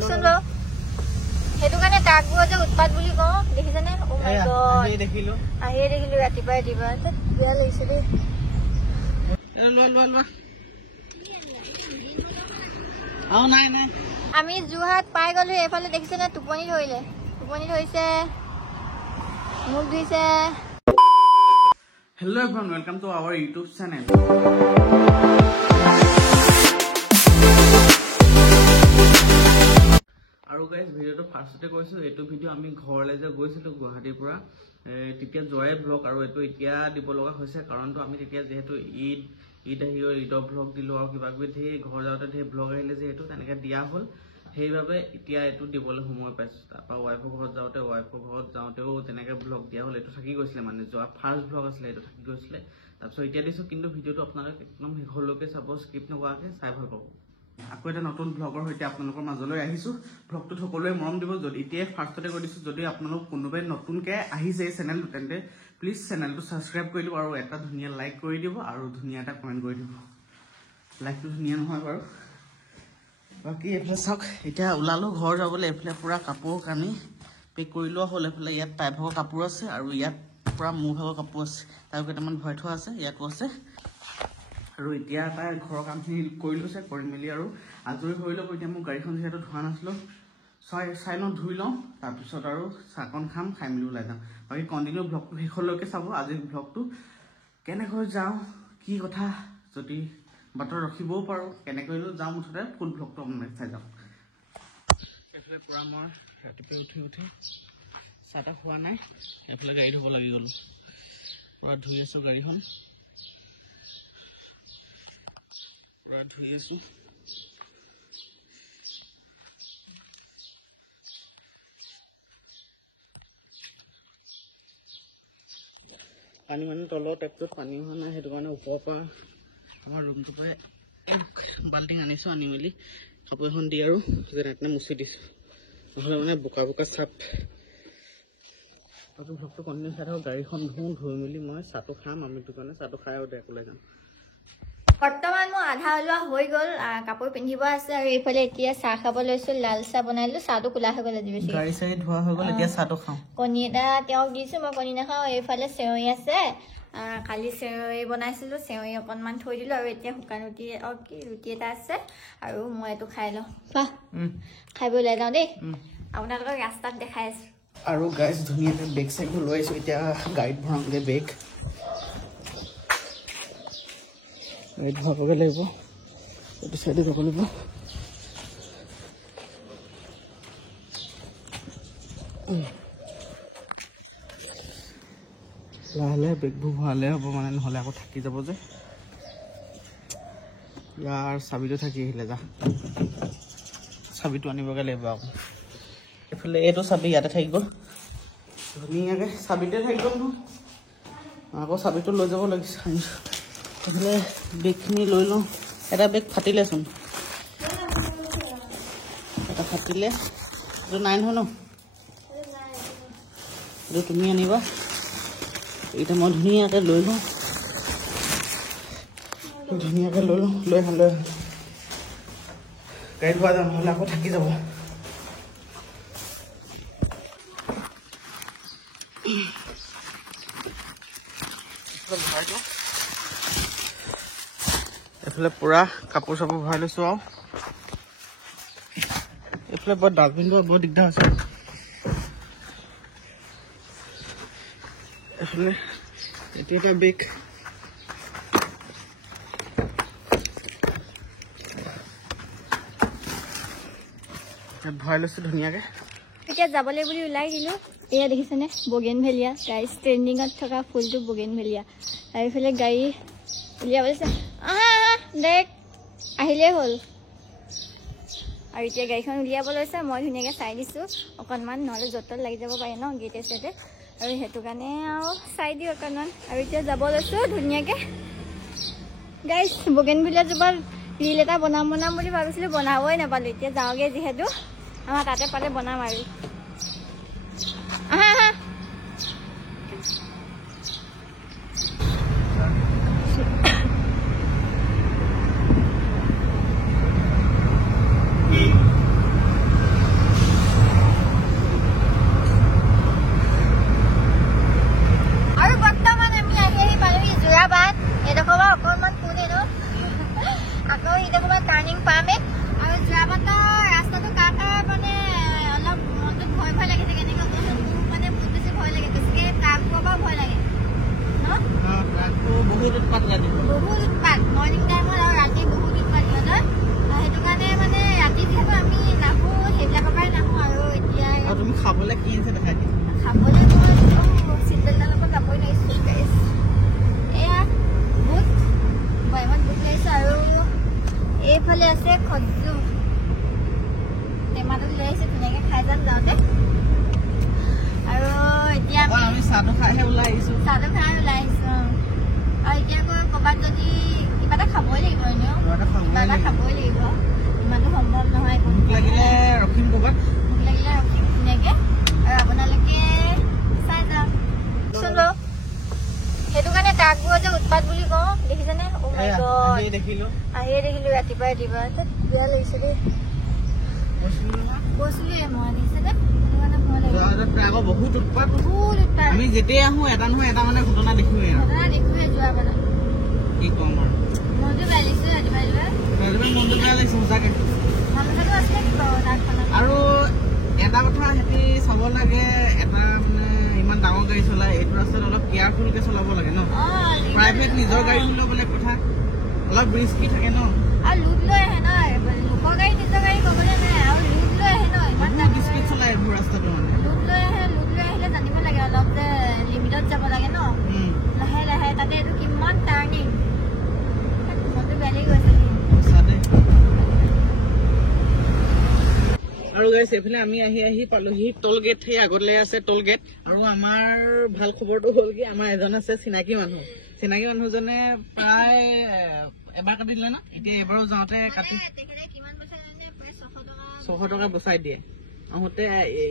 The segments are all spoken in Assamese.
শুনো সেইটো কাৰণে কাকবোৰ যে উৎপাত বুলি কওঁ দেখিছেনে ও মাই গড আহিয়ে দেখিলো ৰাতিপুৱা বেয়া লাগিছে দেই আমি যোৰহাট পাই গলো এইফালে দেখিছেনে টোপনি ধৰিছে মুখ ধুইছে Hello everyone, welcome to our YouTube channel. আৰু গাইজ ভিডিওটো ফাৰ্ষ্টতে কৈছো এইটো ভিডিও আমি ঘৰলৈ যে গৈছিলো গুৱাহাটীৰ পৰা তেতিয়া জয়ে ব্লগ আৰু এইটো এতিয়া দিব লগা হৈছে কাৰণটো আমি তেতিয়া যেহেতু ঈদ আহিও ঈদৰ ব্লগ দিলো আৰু কিবা কিবি ধেৰ ঘৰ যাওঁতে ধেৰ ব্লগ আহিলে যেহেতু তেনেকৈ দিয়া হ'ল সেইবাবে এতিয়া এইটো দিবলৈ সময় পাইছোঁ তাৰপৰা ৱাইফৰ ঘৰত যাওঁতেও তেনেকৈ ব্লগ দিয়া হ'ল এইটো থাকি গৈছিলে মানে যোৱা ফাৰ্ষ্ট ব্লগ আছিলে এইটো থাকি গৈছিলে তাৰপিছত এতিয়া দিছোঁ কিন্তু ভিডিঅ'টো আপোনালোকে একদম শেষলৈকে চাব স্কিপ নকৰাকৈ চাই ভাল পাব আকৌ এটা নতুন ব্লগৰ সৈতে আপোনালোকৰ মাজলৈ আহিছোঁ ব্লগটোত সকলোৱে মৰম দিব যদি এতিয়াই ফাৰ্ষ্টতে কৈ দিছোঁ যদি আপোনালোক কোনোবাই নতুনকৈ আহিছে এই চেনেলটো তেন্তে প্লিজ চেনেলটো ছাবস্ক্ৰাইব কৰি দিব আৰু এটা ধুনীয়া লাইক কৰি দিব আৰু ধুনীয়া এটা কমেণ্ট কৰি দিব লাইকটো ধুনীয়া নহয় বাৰু বাকী এইফালে চাওক এতিয়া ওলালো ঘৰ যাবলৈ এইফালে পুৰা কাপোৰ কানি পেক কৰি লোৱা হ'ল এইফালে ইয়াত তাইৰ ভাগৰ কাপোৰ আছে আৰু ইয়াত পুৰা মোৰ ভাগৰ কাপোৰ আছে তাৰ কেইটামান ভৰাই থোৱা আছে ইয়াতো আছে আৰু এতিয়া তাই ঘৰৰ কামখিনি কৰি লৈছে কৰি মেলি আৰু আজৰি হৈ ল'ব এতিয়া মোৰ গাড়ীখন যিহেতু ধোৱা নাছিলোঁ চাই লওঁ ধুই লওঁ তাৰপিছত আৰু চাহকণ খাম খাই মেলি ওলাই যাম বাকী কণ্টিনিউ ব্লগটো শেষলৈকে চাব আজিৰ ব্লগটো কেনেকৈ যাওঁ কি কথা যদি বাটত ৰখিবও পাৰোঁ কেনেকৈনো যাওঁ মুঠতে ফুল ব্লগটো আপোনালোকে চাই যাওঁ এইফালে পৰা মই ৰাতিপুৱা উঠি চাহ তাহ খোৱা নাই এইফালে গাড়ী ধুব লাগি গ'লোঁ পুৰা ধুই আছোঁ গাড়ীখন পুৰা ধুই আছোঁ পানী মানে তলৰ টেপটোত পানী হোৱা নাই সেইটো কাৰণে ওপৰৰ পৰা আমাৰ ৰুমটোৰ পৰা বাল্টিং আনিছোঁ আনি মেলি কাপোৰ এখন দি আৰু যেনে মুচি দিছোঁ নহ'লে মানে বোকা চাপ আৰু ভ্লগটো কণ্টিনিউ চাই থাকক গাড়ীখন ধুই মেলি মই চাহটো খাম আমি দোকানে চাহটো খাই আৰু ডেকলৈ যাম বৰ্তমান মোৰ আধা ওলোৱা হৈ গ'ল কাপোৰ পিন্ধিব আছে আৰু এইফালে এতিয়া চাহ খাব লৈছোঁ লাল চাহ বনাইলোঁ চাহটো কোলা হৈ গ'ল আজি বেছি গাড়ী চাড়ী ধোৱা হৈ গ'ল এতিয়া চাহটো খাওঁ কণী এটা তেওঁক দিছোঁ মই কণী নাখাওঁ এইফালে চেৱৈ আছে কালি চেৱৈ বনাইছিলোঁ চেৱৈ অকণমান থৈ দিলোঁ আৰু এতিয়া শুকান ৰুটি এটা আছে আৰু মই এইটো খাই লওঁ খাই বৈ ওলাই যাওঁ দেই আপোনালোকক ৰাস্তাত দেখাই আছোঁ আৰু গাইজ ধুনীয়াকৈ বেগ চেগবোৰ লৈ আহিছোঁ এতিয়া গাড়ীত ভৰাওঁগৈ বেগ গাড়ীত ভৰাবগৈ লাগিব এইটো চাইডে যাব লাগিব লাহে লাহে বেগবোৰ ভৰালে হ'ব মানে নহ'লে আকৌ থাকি যাব যে ইয়াৰ চাবিটো থাকি আহিলে যা চাবিটো আনিবগৈ লাগিব আকৌ এইফালে এইটো চাবি ইয়াতে থাকি গ'ল ধুনীয়াকৈ চাবিতে থাকি গ'ল নহয় আকৌ চাবিটো লৈ যাব লাগিছে এইফালে বেগখিনি লৈ লওঁ এটা বেগ ফাটিলেচোন এটা ফাটিলে এইটো নাই নহয় ন এইটো তুমি আনিবা এতিয়া মই ধুনীয়াকৈ লৈ লওঁ লৈ আহা গাড়ীত পোৱা যাম নহ'লে আকৌ থাকি যাব এইফালে পুৰা কাপোৰ চাপোৰ ভৰাই লৈছোঁ আৰু এইফালে বৰ ডাষ্টবিন বৰ দিগদাৰ হৈছে এইফালে এইটো এটা বেগ ভৰাই লৈছোঁ ধুনীয়াকৈ এতিয়া যাবলৈ বুলি ওলাই দিলোঁ এয়া দেখিছেনে বগেনভেলিয়া গাইজ ট্ৰেণ্ডিঙত থকা ফুলটো বগেনভেলিয়া আৰু এইফালে গাড়ী উলিয়াব লৈছে দেখ আহিলেই হ'ল আৰু এতিয়া গাড়ীখন উলিয়াব লৈছে মই ধুনীয়াকৈ চাই দিছোঁ অকণমান নহ'লে য'ত লাগি যাব পাৰে ন গেটে চেটে আৰু সেইটো কাৰণে আৰু চাই দিওঁ অকণমান আৰু এতিয়া যাব লৈছোঁ ধুনীয়াকৈ গাইজ বগেনভেলিয়াজোপা ৰীল এটা বনাম বুলি ভাবিছিলোঁ বনাবই নাপালোঁ এতিয়া যাওঁগৈ যিহেতু আমাৰ তাতে পালে বনাম আৰু খাবলৈ কি আছে দেখাই দিম খাবলৈ মই চিন্দেলডালৰ পৰা যাবই নোৱাৰিছোঁ গাইছ এয়া বুট বয়ামত বুট লাগিছে আৰু এইফালে আছে খজু টেমাটো লৈ আহিছে ধুনীয়াকৈ খাই যাম যাওঁতে আৰু এতিয়া আমি চাহটো খাইহে ওলাই আহিছোঁ আৰু এতিয়া আকৌ ক'ৰবাত যদি কিবা এটা খাবই লাগিব এনেও কিবা এটা খাবই লাগিব ইমানটো সম্ভৱ নহয় ভোক লাগিলে ৰখিম ক'ৰবাত ধুনীয়াকৈ আৰু আপোনালোকে চাই যাওক চলো সেইটো কাৰণে কাকবোৰ যে উৎপাত বুলি কওঁ দেখিছেনে আহিয়ে দেখিলোঁ ৰাতিপুৱা বেয়া লাগিছে দেই কৈছিলোৱে মই দেখিছেনে বহুত উৎপাত আমি যেতিয়াই আহোঁ এটা নহয় এটা মানে ঘটনা দেখোঁৱে যোৱা মানে কি ক'ম আৰু মনটো বেয়া লাগিছে ৰাতিপুৱা মনটো বেয়া লাগিছে সঁচাকৈ মানুহটো আছিলে কি বাৰু তাতখনত আৰু এটা কথা সিহঁতি চাব লাগে এটা মানে ইমান ডাঙৰ গাড়ী চলায় এইটো ৰাস্তাত অলপ কেয়াৰফুলকৈ চলাব লাগে ন প্ৰাইভেট নিজৰ গাড়ী হ'লেও বেলেগ কথা অলপ ৰিস্কি থাকে ন আৰু লুট লৈ আহে ন লোকৰ গাড়ী নিজৰ গাড়ী ক'বলৈ নাই আৰু লুট লৈ আহে ন ইমান বহুত স্পীড চলায় এইবোৰ ৰাস্তাটো মানে লুট লৈ আহিলে জানিব লাগে অলপ যে লিমিটত যাব লাগে ন লাহে লাহে তাতে এইটো কিমান টাৰ্ণিং মনটো বেয়া লাগি গৈছে আৰু গাইছ এইফালে আমি আহি পালোহি টোল গেট সেই আগলৈ আছে টোল গেট আৰু আমাৰ ভাল খবৰটো হ'ল কি আমাৰ এজন আছে চিনাকি মানুহজনে প্ৰায় এবাৰ কাটি দিলে ন এতিয়া এবাৰো যাওঁতে কাটি 600 টকা বচাই দিয়ে আহোঁতে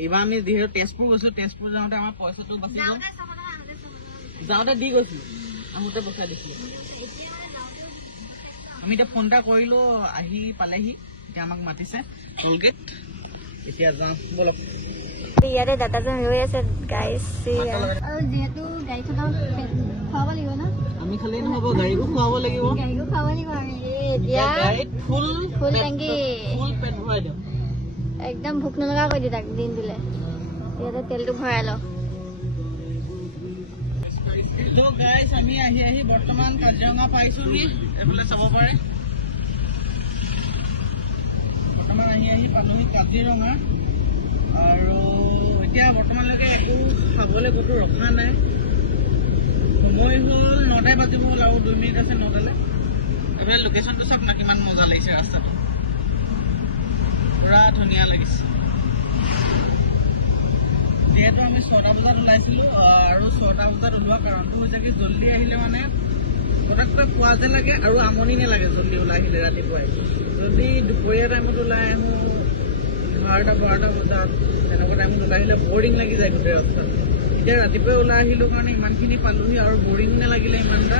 এইবাৰ আমি যিহেতু তেজপুৰ গৈছোঁ তেজপুৰ যাওঁতে আমাৰ পইচাটো বাচি গ'ল যাওঁতে দি গৈছিলোঁ আহোঁতে বচাই দিছিলোঁ আমি এতিয়া ফোন এটা কৰিলোঁ আহি পালেহি এতিয়া আমাক মাতিছে টোল গেট এতিয়া যাওঁ বলক ইয়াতে দাদাজন ৰৈ আছে গাইছ আৰু যিহেতু গাড়ীখনক খুৱাব লাগিব ন আমি খালি নহ'ব গাড়ীকো খুৱাব লাগিব আমি এতিয়া ফুল টেংকি পেট ভৰাই দিওঁ একদম ভোক নলগা কৰি দিওঁ তাক দিন দিলে ইয়াতে তেলটো ভৰাই লওঁ গাইছ আমি আহি বৰ্তমান কাজিৰঙা পাইছোঁহি এইফালে চাব পাৰে বৰ্তমান আহি পালোহি কাজিৰঙা আৰু এতিয়া বৰ্তমানলৈকে একো খাবলৈ ক'তো ৰখা নাই সময় হ'ল 9টাই বাজিব হ'ল আৰু 2 মিনিট আছে 9টালৈ এইফালে লোকেশ্যনটো চাওক না কিমান মজা লাগিছে ৰাস্তাটো পুৰা ধুনীয়া লাগিছে যিহেতু আমি 6টা বজাত ওলাইছিলোঁ আৰু 6টা বজাত ওলোৱা কাৰণটো হৈছে কি জল্দি আহিলে মানে পটককৈ পোৱা যে লাগে আৰু আমনি নালাগে জল্দি ওলাই আহিলে ৰাতিপুৱাই যদি দুপৰীয়া টাইমত ওলাই আহোঁ 11টা 12টা বজাত তেনেকুৱা টাইমত ওলাই আহিলে বৰিং লাগি যায় গোটেই ৰাস্তাত এতিয়া ৰাতিপুৱাই ওলাই আহিলোঁ কাৰণে ইমানখিনি পালোহি আৰু বৰিং নালাগিলে ইমান এটা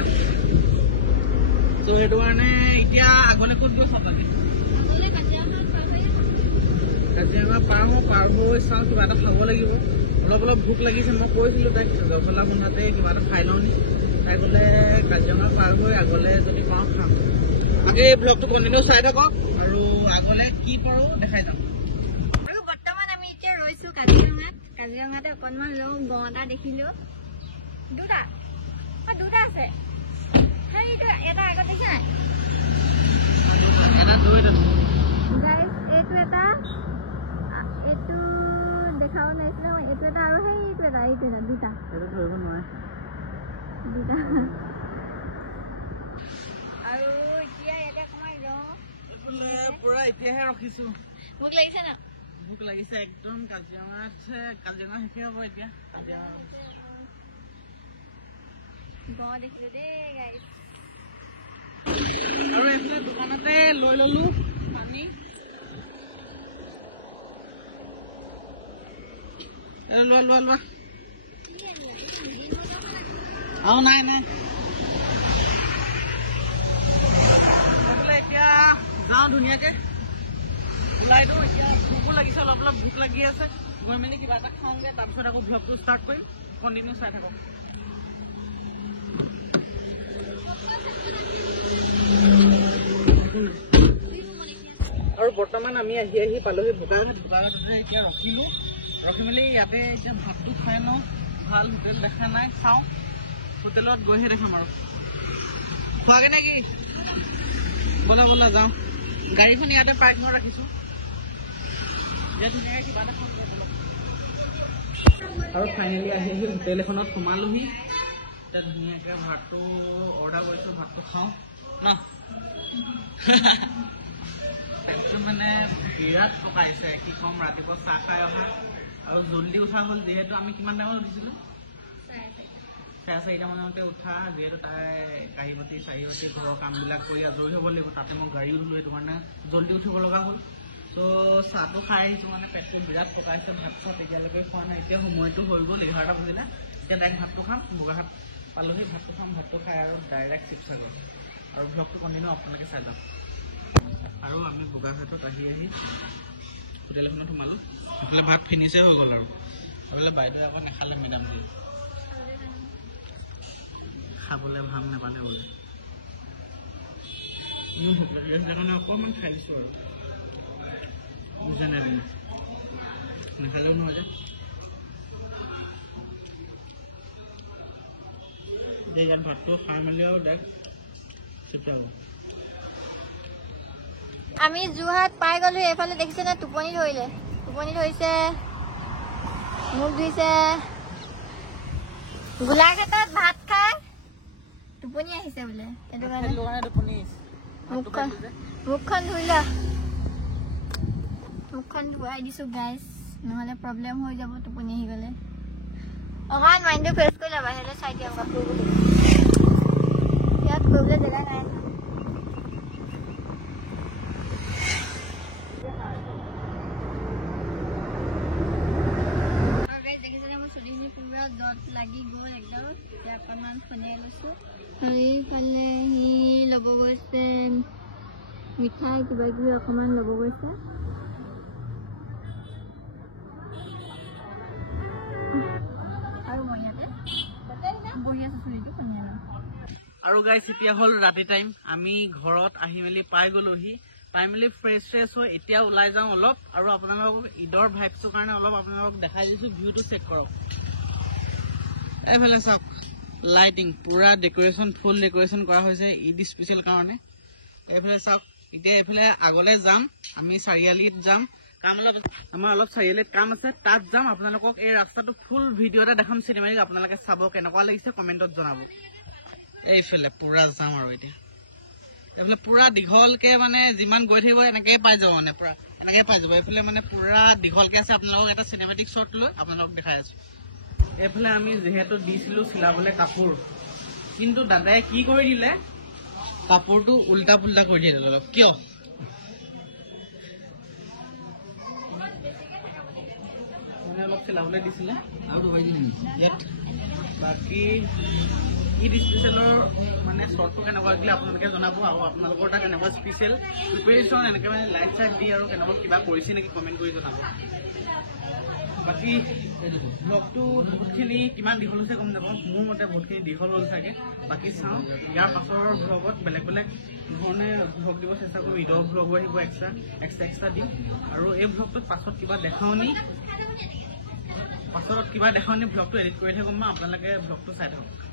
ত' সেইটো কাৰণে এতিয়া আগলৈ ক'ত গৈ চাবাগে কাজিৰঙা পাৰ হৈ চাওঁ কিবা এটা খাব লাগিব অলপ ভোক লাগিছে মই কৈছিলোঁ তাইক জখলা বনাতে কিবা এটা খাই লওঁ নি তাই ক'লে কাজিৰঙা পাৰ হৈ আগলৈ যদি পাওঁ খাম বাকী ব্লগটো কণ্টিনিউ চাই থাকক আৰু আগলৈ কি পাৰোঁ দেখাই যাম আৰু বৰ্তমান আমি এতিয়া ৰৈছোঁ কাজিৰঙাতে অকণমান ৰওঁ গঁড় এটা দেখিলোঁ দুটা আছে সেইটো এটা আগত দেখিছা নাই এইটো এটা এইটো দেখাব নোৱাৰিছিলে এইটো এটা আৰু সেইটো এটা দুটা ধৰিব নোৱাৰে আৰু এতিয়া ইয়াতে অকণমান ৰওঁ পুৰা এতিয়াহে ৰখিছোঁ ভোক লাগিছে ন ভোক লাগিছে একদম কাজিৰঙা শেষে হ'ব এতিয়া কাজিৰঙা গঁড় দেখিলোঁ দেই গাইছ আৰু এইফালে দোকানতে লৈ ল'লোঁ পানী লোৱা আৰু নাই এতিয়া যাওঁ ধুনীয়াকৈ ওলাই দিওঁ এতিয়া ভোকো লাগিছে অলপ ভোক লাগি আছে গৈ মেলি কিবা এটা খাওঁগৈ তাৰপিছত আকৌ ভ্লগটো ষ্টাৰ্ট কৰিম কণ্টিনিউ চাই থাকক আৰু বৰ্তমান আমি আহি পালোহি বোকাঘাটতে এতিয়া ৰখি মেলি ইয়াতে এতিয়া ভাতটো খাই লওঁ ভাল হোটেল দেখা নাই চাওঁ হোটেলত গৈহে দেখাম আৰু খোৱাগে নে কি বলা যাওঁ গাড়ীখন ইয়াতে পাৰ্কিঙত ৰাখিছোঁ এতিয়া ধুনীয়াকৈ কিবা এটা খাওঁ আৰু ফাইনেলি আহি হোটেল এখনত সোমালোহি এতিয়া ধুনীয়াকৈ ভাতটো অৰ্ডাৰ কৰিছোঁ ভাতটো খাওঁ ন পেটটো মানে বিৰাট পকাইছে কি ক'ম ৰাতিপুৱা চাহ খাই অহা আৰু জল্দি উঠা হ'ল যিহেতু আমি কিমান টাইমত উঠিছিলোঁ 4:30 মানতে উঠা যিহেতু তাই কাঁহী বাতি চাহি বাতি ঘৰৰ কামবিলাক কৰি আজৰি হ'ব লাগিব তাতে মই গাড়ী উঠিলোঁ সেইটো কাৰণে জল্দি উঠিব লগা হ'ল ত' চাহটো খাই আহিছোঁ মানে পেটটো বিৰাট পকাইছে ভাত চাহ এতিয়ালৈকে খোৱা নাই এতিয়া সময়টো হৈ গ'ল 11টা বজিলে এতিয়া ডাইৰেক্ট ভাতটো খাম বোকাখাট পালোহি ভাতটো খাম ভাতটো খাই আৰু ডাইৰেক্ট শিৱসাগৰ আৰু ভ্লগটো কণ্টিনিউ আপোনালোকে চাই যাম আৰু আমি বোকাখাটত আহি হোটেল এখনত সোমালোঁ সেইফালে ভাত ফিনিছে হৈ গ'ল আৰু সেইফালে বাইদেৱে আকৌ নাখালে মেডাম খাবলৈ ভাল নাপালে বোলে সেইকাৰণে অকণমান খাই দিছোঁ আৰু বুজা নাই নাখালেও নহয় যে ইয়াত ভাতটো খাই মেলি আৰু ডাইৰেক্ট শিৱসাগৰ আমি যোৰহাট পাই গ'লো এইফালে দেখিছেনে টোপনি ধৰিছে মুখ ধুইছে গোলাঘাটত ভাত খাই টোপনি আহিছে বোলে সেইটো কাৰণে মুখখন ধুৱাই দিছোঁ গাইজ নহ'লে প্ৰব্লেম হৈ যাব টোপনি আহি গ'লে অকণমান মাইণ্ডটো ফ্ৰেছ কৰি ল'বা বাহিৰলৈ চাই দিয়া ইয়াত ফুৰিবলৈ জেগা নাই পুৰা দত লাগি গ'ল একদম এতিয়া অকণমান শুনিয়াই লৈছোঁ আৰু এইফালে সি ল'ব গৈছে মিঠাই কিবা কিবি অকণমান ল'ব গৈছে আৰু মই ইয়াতে বহি আছোঁ চুলিটো শুনিয়াই লওঁ আৰু গাইছ এতিয়া হ'ল ৰাতি টাইম আমি ঘৰত আহি মেলি পাই গ'লোহি পাই মেলি ফ্ৰেছ হৈ এতিয়া ওলাই যাওঁ অলপ আৰু আপোনালোকক ঈদৰ ভাইবছৰ কাৰণে অলপ আপোনালোকক দেখাই দিছোঁ ভিউটো চেক কৰক এইফালে চাওক লাইটিং পুৰা ডেকৰেশ্যন ফুল ডেকৰেশ্যন কৰা হৈছে ঈদ স্পেচিয়েল কাৰণে এইফালে চাওক এতিয়া এইফালে আগলৈ যাম আমি চাৰিআলিত যাম আমাৰ অলপ চাৰিআলিত কাম আছে তাত যাম আপোনালোকক এই ৰাস্তাটো ফুল ভিডিঅ' এটা দেখাম চিনেমাটিক আপোনালোকে চাব কেনেকুৱা লাগিছে কমেণ্টত জনাব এইফালে পুৰা যাম আৰু এতিয়া এইফালে পুৰা দীঘলকে মানে যিমান গৈ থাকিব এনেকৈ পাই যাব মানে পুৰা এনেকৈ পাই যাব এইফালে মানে পুৰা দীঘলকে আছে আপোনালোকক এটা চিনেমাটিক শ্বট লৈ আপোনালোকক দেখাই আছোঁ এইফালে আমি যিহেতু দিছিলোঁ চিলাবলৈ কাপোৰ কিন্তু দাদাই কি কৰি দিলে কাপোৰটো উল্টা পুল্টা কৰি দিলে অলপ কিয় মানে অলপ চিলাবলৈ দিছিলে আৰু ইয়াত বাকী ঈদ স্পেচিয়েলৰ মানে শ্বৰ্টটো কেনেকুৱা দিলে আপোনালোকে জনাব আৰু আপোনালোকৰ তাত কেনেকুৱা স্পেচিয়েল প্ৰিপেৰেশ্যন এনেকৈ মানে লাইট চাইট দি আৰু কেনেকুৱা কিবা কৰিছে নেকি কমেণ্ট কৰি জনাব বাকী ব্লগটো বহুতখিনি কিমান দীঘল হৈছে গম নাপাওঁ মোৰ মতে বহুতখিনি দীঘল হ'ল চাগে বাকী চাওঁ ইয়াৰ পাছৰ ব্লগত বেলেগ ধৰণে ব্লগ দিব চেষ্টা কৰিম ঈদৰ ব্লগো আহিব এক্সট্ৰা দিম আৰু এই ব্লগটোত পাছত কিবা দেখাওনি ব্লগটো এডিট কৰি থাকোঁ মই আপোনালোকে ব্লগটো চাই থাকক